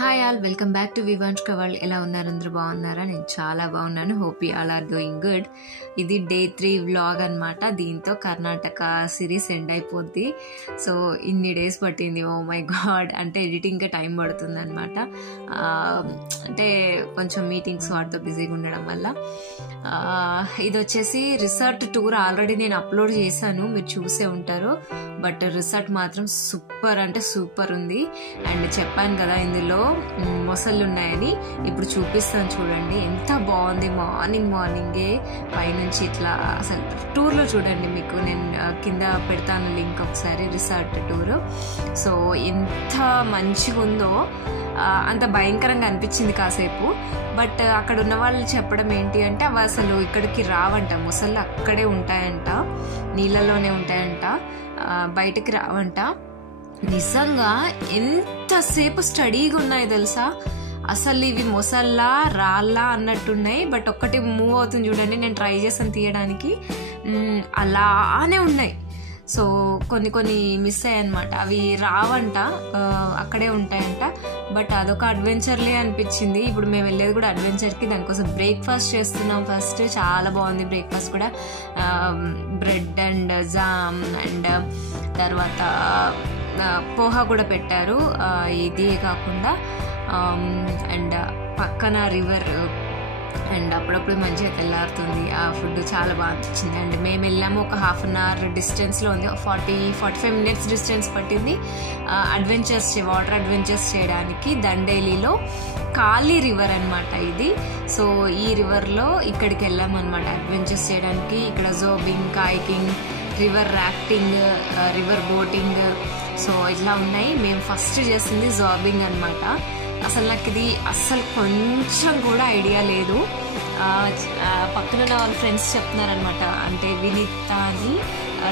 Hi all, welcome back to వివాంష్క world. ఎలా ఉన్నారు? అందరూ బాగున్నారా? నేను చాలా బాగున్నాను. Hope you all are doing good. ఇది డే 3 వ్లాగ్ అనమాట. దీంతో కర్ణాటక సిరీస్ ఎండ్ అయిపోద్ది. సో ఇన్ని డేస్ పట్టింది. ఓ మై గాడ్, అంటే ఎడిటింగ్కి టైం పడుతుంది అనమాట. అంటే కొంచెం మీటింగ్స్ వాటితో బిజీగా ఉండడం వల్ల. ఇది వచ్చేసి రిసార్ట్ టూర్. ఆల్రెడీ నేను అప్లోడ్ చేశాను, మీరు చూసే ఉంటారు. బట్ రిసార్ట్ మాత్రం సూపర్ అంటే సూపర్ ఉంది. అండ్ చెప్పాను కదా ఇందులో మొసళ్ళు ఉన్నాయని. ఇప్పుడు చూపిస్తాను చూడండి, ఎంత బాగుంది. మార్నింగే పైనుంచి ఇట్లా అసలు టూర్లో చూడండి. మీకు నేను కింద పెడతాను లింక్ ఒకసారి, రిసార్ట్ టూర్. సో ఎంత మంచిగా ఉందో, అంత భయంకరంగా అనిపించింది కాసేపు. బట్ అక్కడ ఉన్న వాళ్ళు చెప్పడం ఏంటి అంటే అవి అసలు ఇక్కడికి రావంట. మొసళ్ళు అక్కడే ఉంటాయంట, నీళ్ళలోనే ఉంటాయంట, బయటకి రావంట. నిజంగా ఎంతసేపు స్టడీగా ఉన్నాయి తెలుసా. అసలు ఇవి మొసల్లా రాళ్ళా అన్నట్టున్నాయి. బట్ ఒక్కటి మూవ్ అవుతుంది చూడండి, నేను ట్రై చేసాను తీయడానికి, అలానే ఉన్నాయి. సో కొన్ని మిస్ అయ్యాయన్నమాట. అవి రావంట, అక్కడే ఉంటాయంట. బట్ అదొక అడ్వెంచర్లే అనిపించింది. ఇప్పుడు మేము వెళ్ళేది కూడా అడ్వెంచర్కి. దానికోసం బ్రేక్ఫాస్ట్ చేస్తున్నాం ఫస్ట్. చాలా బాగుంది బ్రేక్ఫాస్ట్ కూడా. బ్రెడ్ అండ్ జామ్ అండ్ తర్వాత పోహా కూడా పెట్టారు. ఇది కాకుండా అండ్ పక్కన రివర్ అండ్ అప్పుడప్పుడు మంచిగా తెల్లారుతుంది. ఆ ఫుడ్ చాలా బాగా అనిపించింది. అండ్ మేము వెళ్ళాము ఒక హాఫ్ అన్ అవర్ డిస్టెన్స్లో ఉంది. 40-45 మినిట్స్ డిస్టెన్స్ పట్టింది వాటర్ అడ్వెంచర్స్ చేయడానికి. దండేలిలో కాళీ రివర్ అనమాట ఇది. సో ఈ రివర్లో ఇక్కడికి వెళ్ళామన్నమాట అడ్వెంచర్స్ చేయడానికి. ఇక్కడ zorbing, kayaking, river rafting, river boating, so ఇట్లా ఉన్నాయి. మేము ఫస్ట్ చేసింది జాబింగ్ అనమాట. అసలు నాకు ఇది అస్సలు కొంచెం కూడా ఐడియా లేదు. పక్కన వాళ్ళ ఫ్రెండ్స్ చెప్తున్నారనమాట, అంటే వినీత అని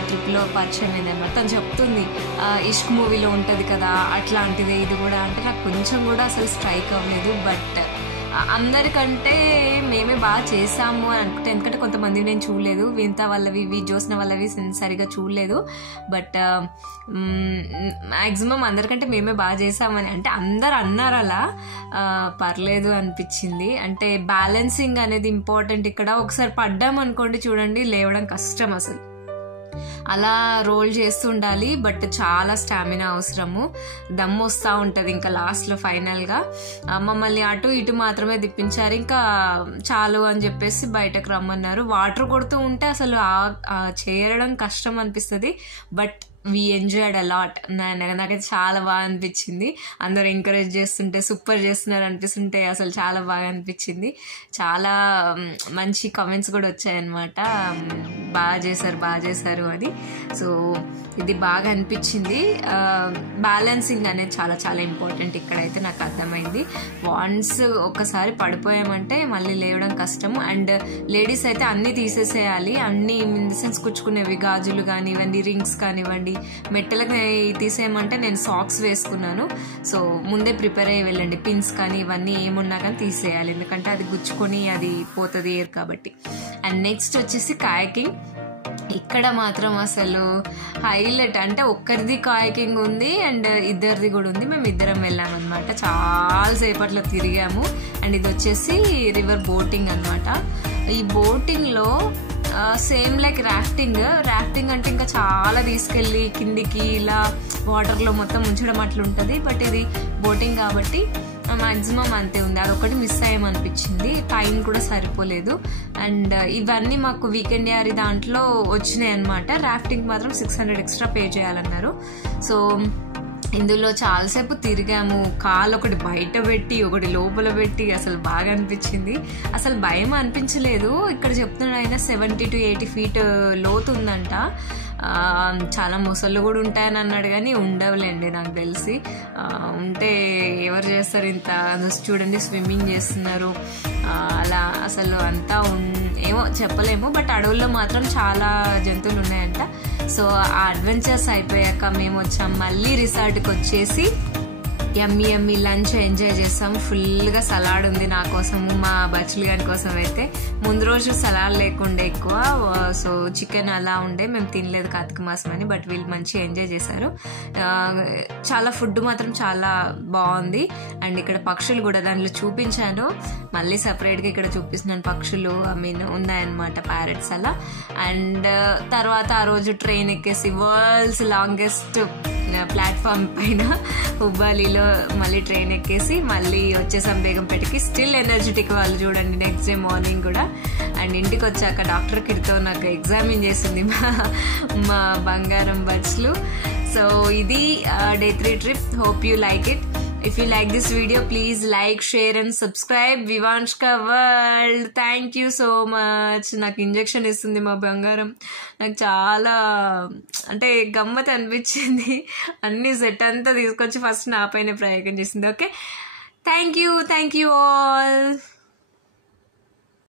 ట్రిప్లో పరిచయం అయిందనమాట. తను చెప్తుంది ఇష్క్ మూవీలో ఉంటుంది కదా అట్లాంటిదే ఇది కూడా. అంటే నాకు కొంచెం కూడా అసలు స్ట్రైక్ అవ్వలేదు. బట్ అందరికంటే మేమే బాగా చేసాము అని అనుకుంటే, ఎందుకంటే కొంతమంది నేను చూడలేదు. వింత వాళ్ళవి, జోస్న వాళ్ళవి సరిగా చూడలేదు. బట్ మ్యాక్సిమం అందరికంటే మేమే బాగా చేసామని అంటే అందరు అన్నారు. అలా పర్లేదు అనిపించింది. అంటే బ్యాలెన్సింగ్ అనేది ఇంపార్టెంట్ ఇక్కడ. ఒకసారి పడ్డాం అనుకోండి చూడండి, లేవడం కష్టం అసలు. అలా రోల్ చేస్తూ ఉండాలి. బట్ చాలా స్టామినా అవసరము. దమ్ వస్తూ ఉంటుంది ఇంకా లాస్ట్లో ఫైనల్గా. మమ్మల్ని అటు ఇటు మాత్రమే తిప్పించారు. ఇంకా చాలు అని చెప్పేసి బయటకు రమ్మన్నారు. వాటర్ కొడుతూ ఉంటే అసలు చేరడం కష్టం అనిపిస్తుంది. But we enjoyed a lot. నాకైతే చాలా బాగా అనిపించింది. అందరూ ఎంకరేజ్ చేస్తుంటే, సూపర్ చేస్తున్నారు అనిపిస్తుంటే అసలు చాలా బాగా అనిపించింది. చాలా మంచి కామెంట్స్ కూడా వచ్చాయన్నమాట, బాగా చేశారు అని. సో ఇది బాగా అనిపించింది. బ్యాలెన్సింగ్ అనేది చాలా చాలా ఇంపార్టెంట్ ఇక్కడైతే నాకు అర్థమైంది. వన్స్ ఒక్కసారి పడిపోయామంటే మళ్ళీ లేవడం కష్టము. అండ్ లేడీస్ అయితే అన్నీ తీసేసేయాలి. అన్నీ ఇన్ ది సెన్స్ కుచ్చుకునేవి, గాజులు కానివ్వండి, రింగ్స్ కానివ్వండి, మెట్టలకి తీసేయమంటే నేను సాక్స్ వేసుకున్నాను. సో ముందే ప్రిపేర్ అయ్యి వెళ్ళండి. పిన్స్ కానీ ఇవన్నీ ఏమున్నా కానీ తీసేయాలి, ఎందుకంటే అది గుచ్చుకొని అది పోతుంది ఎయిర్ కాబట్టి. అండ్ నెక్స్ట్ వచ్చేసి కాయకింగ్. ఇక్కడ మాత్రం అసలు హైలైట్. అంటే ఒక్కరిది కాయకింగ్ ఉంది అండ్ ఇద్దరిది కూడా ఉంది. మేము ఇద్దరం వెళ్ళామన్నమాట. చాలా సేపట్లో తిరిగాము. అండ్ ఇది వచ్చేసి రివర్ బోటింగ్ అనమాట. ఈ బోటింగ్లో సేమ్ లైక్ రాఫ్టింగ్ అంటే ఇంకా చాలా తీసుకెళ్ళి కిందికి ఇలా వాటర్లో మొత్తం ఉంచడం అట్లుంటుంది. బట్ ఇది బోటింగ్ కాబట్టి మ్యాక్సిమం అంతే ఉంది. అదొకటి మిస్ అయ్యామనిపించింది. టైం కూడా సరిపోలేదు. అండ్ ఇవన్నీ మాకు వీకెండ్ యారీ దాంట్లో వచ్చినాయి అనమాట. రాఫ్టింగ్ మాత్రం 600 ఎక్స్ట్రా పే చేయాలన్నారు. సో ఇందులో చాలాసేపు తిరిగాము. కాలు ఒకటి బయట పెట్టి ఒకటి లోపల పెట్టి అసలు బాగా అనిపించింది. అసలు భయం అనిపించలేదు. ఇక్కడ చెప్తున్నాడు ఆయన 70 to 80 feet లోతు ఉందంట. చాలా మొసళ్ళు కూడా ఉంటాయని అన్నాడు, కానీ ఉండవులేండి నాకు తెలిసి. ఉంటే ఎవరు చేస్తారు ఇంత. చూడండి స్విమ్మింగ్ చేస్తున్నారు అలా. అసలు అంతా ఏమో చెప్పలేము. బట్ అడవుల్లో మాత్రం చాలా జంతువులు ఉన్నాయంట. సో ఆ అడ్వెంచర్స్ అయిపోయాక మేము వచ్చాం మళ్ళీ రిసార్ట్కి వచ్చేసి యమ్మీ యమ్మీ లంచ్ ఎంజాయ్ చేస్తాం. ఫుల్గా సలాడ్ ఉంది నా కోసం, మా బచ్చులు గారి కోసం అయితే. ముందు రోజు సలాడ్ లేకుండే ఎక్కువ, సో చికెన్ అలా ఉండే, మేము తినలేదు కార్తీక మాసం అని. బట్ వీళ్ళు మంచిగా ఎంజాయ్ చేశారు. చాలా ఫుడ్ మాత్రం చాలా బాగుంది. అండ్ ఇక్కడ పక్షులు కూడా దాంట్లో చూపించాను, మళ్ళీ సపరేట్గా ఇక్కడ చూపిస్తున్నాను. పక్షులు ఉన్నాయన్నమాట, ప్యారెట్స్ అలా. అండ్ తర్వాత ఆ రోజు ట్రైన్ ఎక్కేసి వరల్డ్స్ లాంగెస్ట్ ప్లాట్ఫామ్ పైన హుబ్బాలీలో మళ్ళీ ట్రైన్ ఎక్కేసి మళ్ళీ వచ్చేసాం బేగంపేటకి. స్టిల్ ఎనర్జెటిక్ వాళ్ళు చూడండి నెక్స్ట్ డే మార్నింగ్ కూడా. అండ్ ఇంటికి వచ్చాక డాక్టర్ కిడ్తో నాకు ఎగ్జామిన్ చేసింది మా బంగారం బచ్లు. సో ఇది day 3 trip. Hope you like it. If you like this video, please like, share and subscribe. Vivanshka World. Thank you so much. నాకు ఇంజెక్షన్ ఇస్తుంది మా బంగారం. నాకు చాలా అంటే గమ్మత్ అనిపించింది. అన్ని సెట్ అంతా తీసుకొచ్చి ఫస్ట్ నా పైన ప్రయోగం చేసింది. Okay, thank you all.